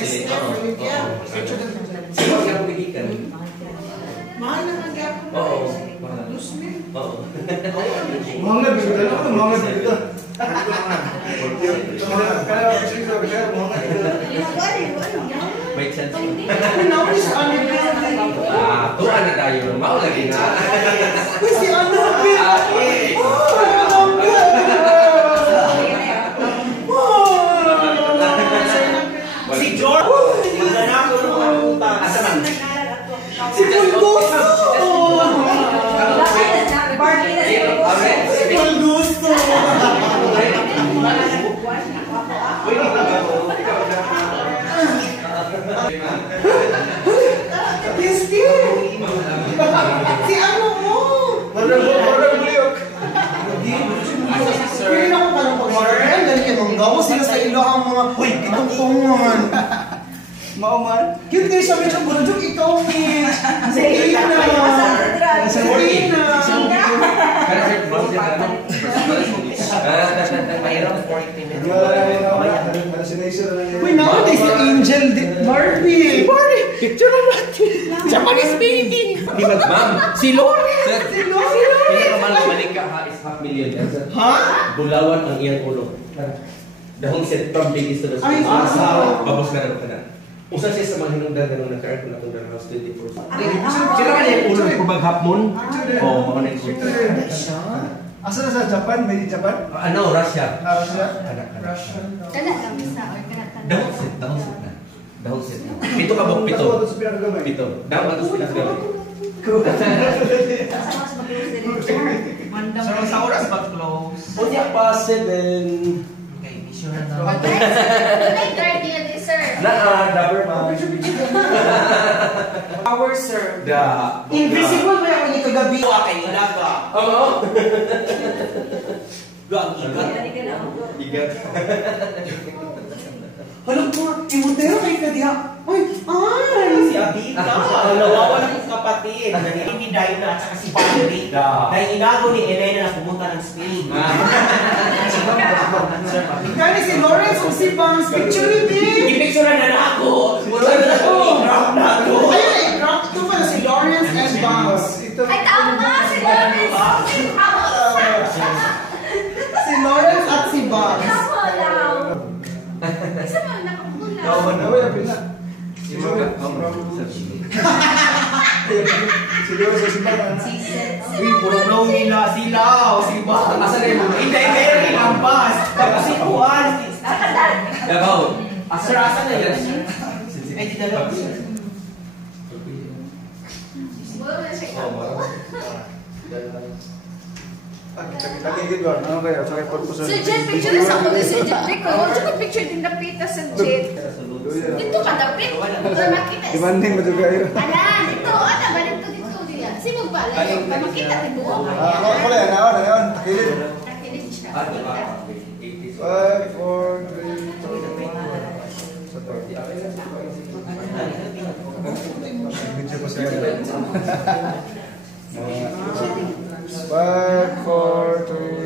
Sino ang pigikan? Mahal naman gapon. Oo. Oo. Mahal na bigla na ako, mahal na bigla. Kaya kasi sabi siya, mahal na bigla. Make sense. Tuan na tayo. Mau lagi na. Uy, si ano? Si George! Si Bulgusto! Si Bulgusto! Si ano mo? Marang buliyok. Pwede na ako parang pag-marang. Galing ka nung gawa sila sa ilo ang mga, uy, itong pungan. Mauman. Cute kayo siya medyo bulujok, ikaw Mitch. Si Ina. Si Ina. Kaya sir, bro, mahirap 40 minutes. Uy, nowadays si Angel, Barbie. Barbie, picture na natin. Japanese baby. Ma'am, Si Lori. Si Lori. pinakamalamalig ka ha is $500,000. Ha? Bulawan ang iyang ulo. Dahong set from biggest to the Ay, sa babos na rin ka na. Usa siya sa mga hinungdan na nung nakaart ko na itong House 24. Sila ka niya yung ulo ko maghapon? Oo, mga next week. Asa na sa Japan? May Japan? Ano, Russia? Russia? Russian. Dahong set na. Dahong set na. Pito ka ba? Pito. Pito. Dahong atos pinagabi. Sa oras ba close? O niya pa 7. Okay, mission na. Rubber man. Power sir. Da. Invisible ba ako niya kagabi? Kay ilaga. Oo. Gang igat. Igat. Alam ko, imutero kay kadiha. Uy, ay! Si Abita. Nawawa ng kapatid. Ni Dina at saka si Valerie. Dahil inago ni Elena na pumunta ng Spain. Kaya si Lawrence o si Bangs, picture ni Big! I-picture na ako. Wala na ako. I-drop na ako. Ayun, i-drop to pala si Lawrence and Bangs. Ay, tama! Si Lawrence! Si Lawrence at si Bangs. Tama lang! Isa mo, nakapula. Siguro sa simbahan. Uy, puro blow nila sila. O si Bang. Asa na yung mga? Hindi, hindi. Lampas. Tapos si Juan. Davao. Sir, asa na yun? Ay, di dalawa. Takigid ba? Ano kaya? Sa purpose. Si Jet, picture na sa ako ni si Jet. Huwag siya picture din napita sa Jet. Dito ka dapit. Para makita. Demanding mo juga yun. Ala, dito. Ano ba? Dito diya. Sino ba? Layo ka makita. Tibuo ka. Wala yan. Naon. Takigid. Nakinig siya. 5, 4, 3, 2, 1. Sa to. Video pa siya. 5, 4, 3,